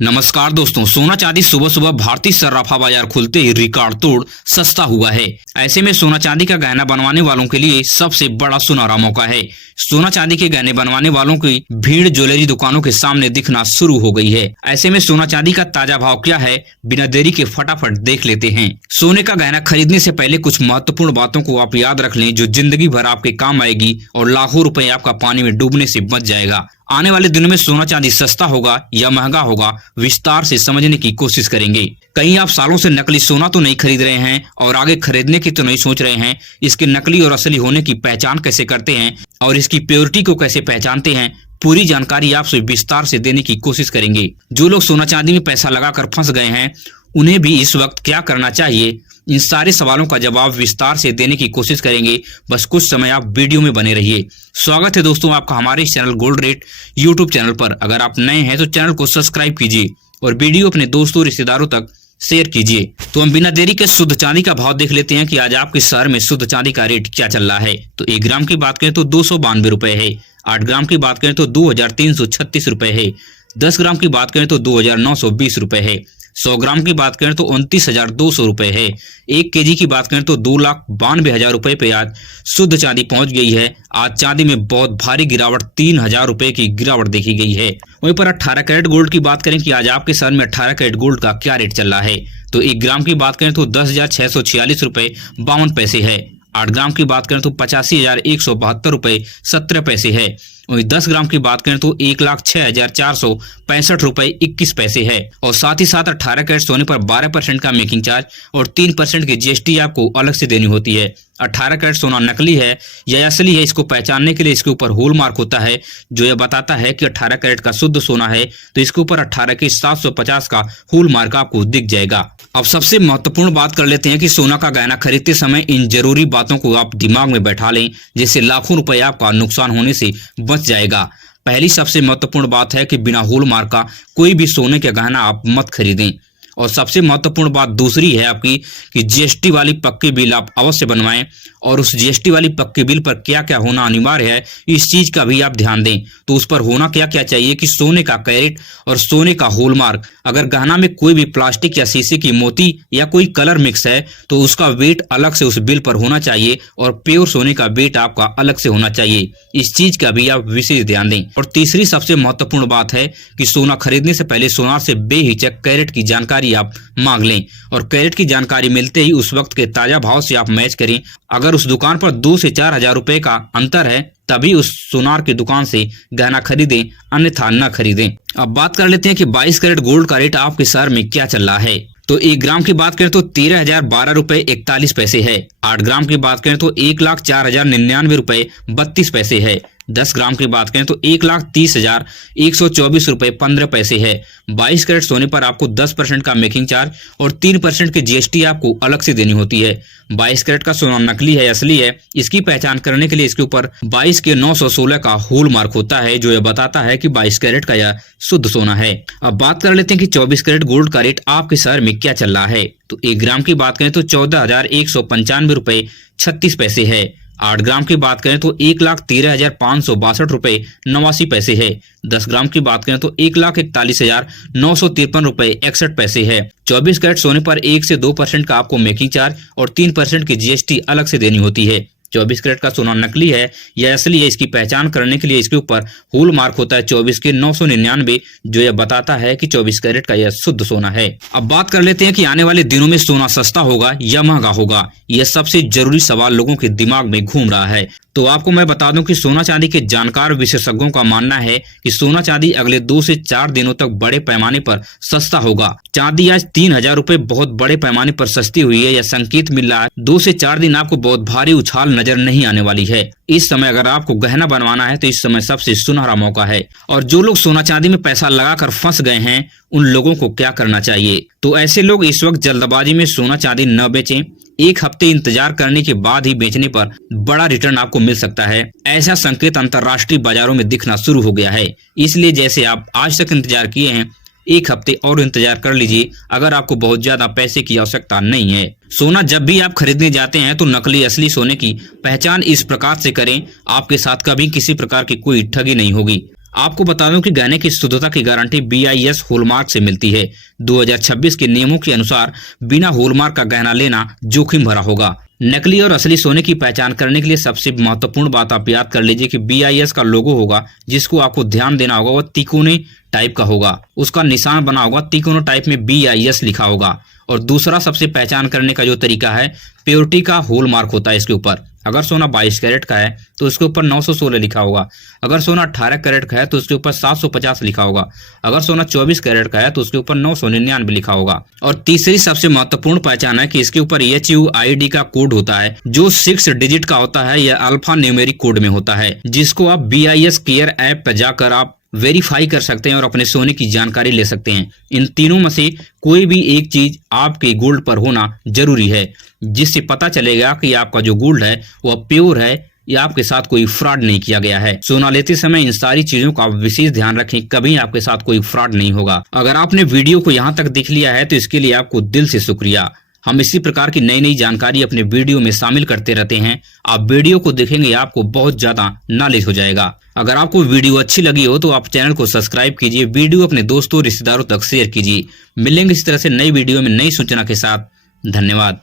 नमस्कार दोस्तों, सोना चांदी सुबह सुबह भारतीय सर्राफा बाजार खुलते ही रिकॉर्ड तोड़ सस्ता हुआ है। ऐसे में सोना चांदी का गहना बनवाने वालों के लिए सबसे बड़ा सुनहरा मौका है। सोना चांदी के गहने बनवाने वालों की भीड़ ज्वेलरी दुकानों के सामने दिखना शुरू हो गई है। ऐसे में सोना चांदी का ताजा भाव क्या है, बिना देरी के फटाफट देख लेते हैं। सोने का गहना खरीदने से पहले कुछ महत्वपूर्ण बातों को आप याद रख लें, जो जिंदगी भर आपके काम आएगी और लाखों रुपए आपका पानी में डूबने से बच जाएगा। आने वाले दिनों में सोना चांदी सस्ता होगा या महंगा होगा, विस्तार से समझने की कोशिश करेंगे। कहीं आप सालों से नकली सोना तो नहीं खरीद रहे हैं और आगे खरीदने की तो नहीं सोच रहे हैं। इसके नकली और असली होने की पहचान कैसे करते हैं और इसकी प्योरिटी को कैसे पहचानते हैं, पूरी जानकारी आपसे विस्तार से देने की कोशिश करेंगे। जो लोग सोना चांदी में पैसा लगाकर फंस गए हैं, उन्हें भी इस वक्त क्या करना चाहिए, इन सारे सवालों का जवाब विस्तार से देने की कोशिश करेंगे। बस कुछ समय आप वीडियो में बने रहिए। स्वागत है दोस्तों आपका हमारे इस channel gold rate YouTube channel पर। अगर आप नए हैं तो चैनल को सब्सक्राइब कीजिए और वीडियो अपने दोस्तों रिश्तेदारों तक शेयर कीजिए। तो हम बिना देरी के शुद्ध चांदी का भाव देख लेते हैं कि आज आपके शहर में शुद्ध चांदी का रेट क्या चल रहा है। तो 1 ग्राम की बात करें तो 292 रुपए है। 8 ग्राम की बात करें तो 2336 रुपए है। 10 ग्राम की बात करें तो 2920 रुपए है। 100 ग्राम की बात करें तो 29,200 रुपए है। 1 केजी की बात करें तो 2,92,000 रुपए पे आज शुद्ध चांदी पहुंच गई है। आज चांदी में बहुत भारी गिरावट, 3,000 रुपए की गिरावट देखी गई है। वहीं पर 18 कैरेट गोल्ड की बात करें कि आज आपके शहर में 18 कैरेट गोल्ड का क्या रेट चल रहा है। तो 1 ग्राम की बात करें तो 10,646 रुपए 52 पैसे है। 8 ग्राम की बात करें तो 85,172 रुपए 17 पैसे है। वहीं 10 ग्राम की बात करें तो 1,06,465 रुपए 21 पैसे है। और साथ ही साथ 18 कैरेट सोने पर 12% का मेकिंग चार्ज और 3% की जीएसटी आपको अलग से देनी होती है। 18 कैरेट सोना नकली है या असली है, इसको पहचानने के लिए इसके ऊपर होल मार्क होता है, जो यह बताता है कि 18 कैरेट का शुद्ध सोना है। तो इसके ऊपर 18 के 750 का होल मार्क आपको दिख जाएगा। अब सबसे महत्वपूर्ण बात कर लेते हैं कि सोना का गहना खरीदते समय इन जरूरी बातों को आप दिमाग में बैठा लें, जिससे लाखों रुपए आपका नुकसान होने से बच जाएगा। पहली सबसे महत्वपूर्ण बात है कि बिना होल मार्क का कोई भी सोने का गहना आप मत खरीदें। और सबसे महत्वपूर्ण बात दूसरी है आपकी कि जीएसटी वाली पक्की बिल आप अवश्य बनवाएं और उस जीएसटी वाली पक्की बिल पर क्या क्या होना अनिवार्य है, इस चीज का भी आप ध्यान दें। तो उस पर होना क्या क्या चाहिए कि सोने का कैरेट और सोने का हॉलमार्क। अगर गहना में कोई भी प्लास्टिक या शीशे की मोती या कोई कलर मिक्स है तो उसका वेट अलग से उस बिल पर होना चाहिए और प्योर सोने का वेट आपका अलग से होना चाहिए। इस चीज का भी आप विशेष ध्यान दें। और तीसरी सबसे महत्वपूर्ण बात है कि सोना खरीदने से पहले सोनार से बेहिचक कैरेट की जानकारी आप मांग लें और कैरेट की जानकारी मिलते ही उस वक्त के ताजा भाव से आप मैच करें। अगर उस दुकान पर 2 से 4 हजार रुपए का अंतर है तभी उस सोनार की दुकान से गहना खरीदें, अन्यथा न खरीदें। अब बात कर लेते हैं कि 22 कैरेट गोल्ड का रेट आपके शहर में क्या चल रहा है। तो 1 ग्राम की बात करें तो 13,012 रुपए 41 पैसे है। 8 ग्राम की बात करें तो 1,04,099 रुपए 32 पैसे है। 10 ग्राम की बात करें तो 1,30,124 रुपए 15 पैसे है। 22 कैरेट सोने पर आपको 10% का मेकिंग चार्ज और 3% की जीएसटी आपको अलग से देनी होती है। 22 कैरेट का सोना नकली है असली है, इसकी पहचान करने के लिए इसके ऊपर 22 के 916 का होल मार्क होता है, जो यह बताता है कि 22 कैरेट का यह शुद्ध सोना है। अब बात कर लेते हैं कि 24 कैरेट गोल्ड का रेट आपके शहर में क्या चल रहा है। तो 1 ग्राम की बात करें तो 14,195 रुपए 36 पैसे है। 8 ग्राम की बात करें तो 1,13,562 रुपए 89 पैसे है। 10 ग्राम की बात करें तो 1,41,953 रुपए 61 पैसे है। 24 कैरेट सोने पर 1 से 2% का आपको मेकिंग चार्ज और 3% की जीएसटी अलग से देनी होती है। 24 कैरेट का सोना नकली है या असली है, इसकी पहचान करने के लिए इसके ऊपर होल मार्क होता है 24 के 999, जो यह बताता है कि 24 कैरेट का यह शुद्ध सोना है। अब बात कर लेते हैं कि आने वाले दिनों में सोना सस्ता होगा या महंगा होगा। यह सबसे जरूरी सवाल लोगों के दिमाग में घूम रहा है। तो आपको मैं बता दूं कि सोना चांदी के जानकार विशेषज्ञों का मानना है कि सोना चांदी अगले 2 से 4 दिनों तक बड़े पैमाने पर सस्ता होगा। चांदी आज 3,000 रुपए बहुत बड़े पैमाने पर सस्ती हुई है। यह संकेत मिल रहा है 2 से 4 दिन आपको बहुत भारी उछाल नजर नहीं आने वाली है। इस समय अगर आपको गहना बनवाना है तो इस समय सबसे सुनहरा मौका है। और जो लोग सोना चांदी में पैसा लगाकर फंस गए हैं, उन लोगों को क्या करना चाहिए। तो ऐसे लोग इस वक्त जल्दबाजी में सोना चांदी न बेचें। 1 हफ्ते इंतजार करने के बाद ही बेचने पर बड़ा रिटर्न आपको मिल सकता है। ऐसा संकेत अंतर्राष्ट्रीय बाजारों में दिखना शुरू हो गया है। इसलिए जैसे आप आज तक इंतजार किए हैं, 1 हफ्ते और इंतजार कर लीजिए अगर आपको बहुत ज्यादा पैसे की आवश्यकता नहीं है। सोना जब भी आप खरीदने जाते हैं तो नकली असली सोने की पहचान इस प्रकार से करें, आपके साथ कभी किसी प्रकार की कोई ठगी नहीं होगी। आपको बता दूं कि गहने की शुद्धता की गारंटी BIS हॉलमार्क से मिलती है। 2026 के नियमों के अनुसार बिना हॉलमार्क का गहना लेना जोखिम भरा होगा। नकली और असली सोने की पहचान करने के लिए सबसे महत्वपूर्ण बात आप याद कर लीजिए कि BIS का लोगो होगा, जिसको आपको ध्यान देना होगा, वह तिकोने टाइप का होगा। उसका निशान बना होगा, तिकोने टाइप में BIS लिखा होगा। और दूसरा सबसे पहचान करने का जो तरीका है, प्योरिटी का हॉलमार्क होता है इसके ऊपर। अगर सोना 22 कैरेट का है तो उसके ऊपर 916 लिखा होगा। अगर सोना 18 कैरेट का है तो उसके ऊपर 750 लिखा होगा। अगर सोना 24 कैरेट का है तो उसके ऊपर 999 लिखा होगा। और तीसरी सबसे महत्वपूर्ण पहचान है कि इसके ऊपर HUID का कोड होता है, जो 6 डिजिट का होता है। यह अल्फा न्यूमेरिक कोड में होता है, जिसको आप BIS केयर ऐप पर जाकर आप वेरीफाई कर सकते हैं और अपने सोने की जानकारी ले सकते हैं। इन तीनों में से कोई भी एक चीज आपके गोल्ड पर होना जरूरी है, जिससे पता चलेगा कि आपका जो गोल्ड है वह प्योर है या आपके साथ कोई फ्रॉड नहीं किया गया है। सोना लेते समय इन सारी चीजों का विशेष ध्यान रखें, कभी आपके साथ कोई फ्रॉड नहीं होगा। अगर आपने वीडियो को यहाँ तक देख लिया है तो इसके लिए आपको दिल से शुक्रिया। हम इसी प्रकार की नई नई जानकारी अपने वीडियो में शामिल करते रहते हैं। आप वीडियो को देखेंगे, आपको बहुत ज्यादा नॉलेज हो जाएगा। अगर आपको वीडियो अच्छी लगी हो तो आप चैनल को सब्सक्राइब कीजिए, वीडियो अपने दोस्तों रिश्तेदारों तक शेयर कीजिए। मिलेंगे इस तरह से नई वीडियो में नई सूचना के साथ। धन्यवाद।